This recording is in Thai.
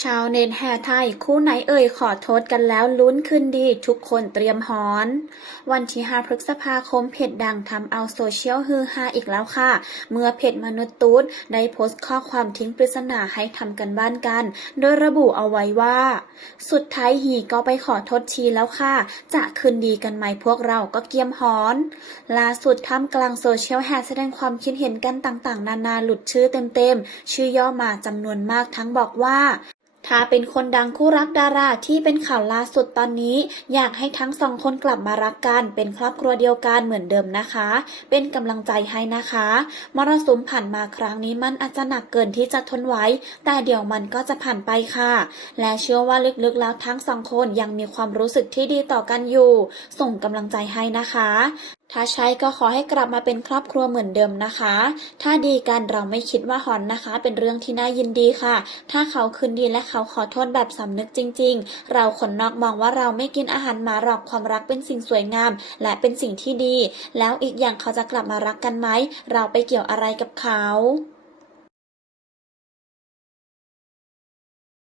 ชาวเน็ตแห่ไทยคู่ไหนเอ่ยขอโทษกันแล้วลุ้นขึ้นดีทุกคนเตรียมหอน วันที่ 5 พฤษภาคมเพจดังทำเอาโซเชียลฮือฮาอีกแล้วค่ะ เมื่อเพจมนุษย์ตูดได้โพสต์ข้อความทิ้งปริศนาให้ทำกันบ้านกัน โดยระบุเอาไว้ว่า สุดท้ายฮีก็ไปขอโทษทีแล้วค่ะ จะคืนดีกันไหมพวกเราก็เกียมหอนล่าสุดท่ามกลางโซเชียลแห่แสดงความคิดเห็นกันต่างๆ นานาหลุดชื่อเต็มๆชื่อย่อมาจำนวนมากทั้งบอกว่า ถ้าเป็นคนดังคู่รักดาราที่เป็นข่าวล่าสุดตอนนี้ อยากให้ทั้งสองคนกลับมารักกันเป็นครอบครัวเดียวกันเหมือนเดิมนะคะ เป็นกำลังใจให้นะคะ มรสุมผ่านมาครั้งนี้มันอาจจะหนักเกินที่จะทนไหวแต่เดี๋ยวมันก็จะผ่านไปค่ะ และเชื่อว่าลึกๆแล้วทั้งสองคนยังมีความรู้สึกที่ดีต่อกันอยู่ ส่งกำลังใจให้นะคะ ถ้าใช่ก็ขอให้กลับมาเป็นครอบครัวเหมือนเดิมนะคะ ถ้าดีกันเราไม่คิดว่าหอนนะคะ เป็นเรื่องที่น่ายินดีค่ะ ถ้าเขาคืนดีและเขาขอโทษแบบสำนึกจริง ๆ เราคนนอกมองว่าเราไม่กินอาหารหมาหรอกความรักเป็นสิ่งสวยงาม และเป็นสิ่งที่ดี แล้วอีกอย่างเขาจะกลับมารักกันไหม เราไปเกี่ยวอะไรกับเขา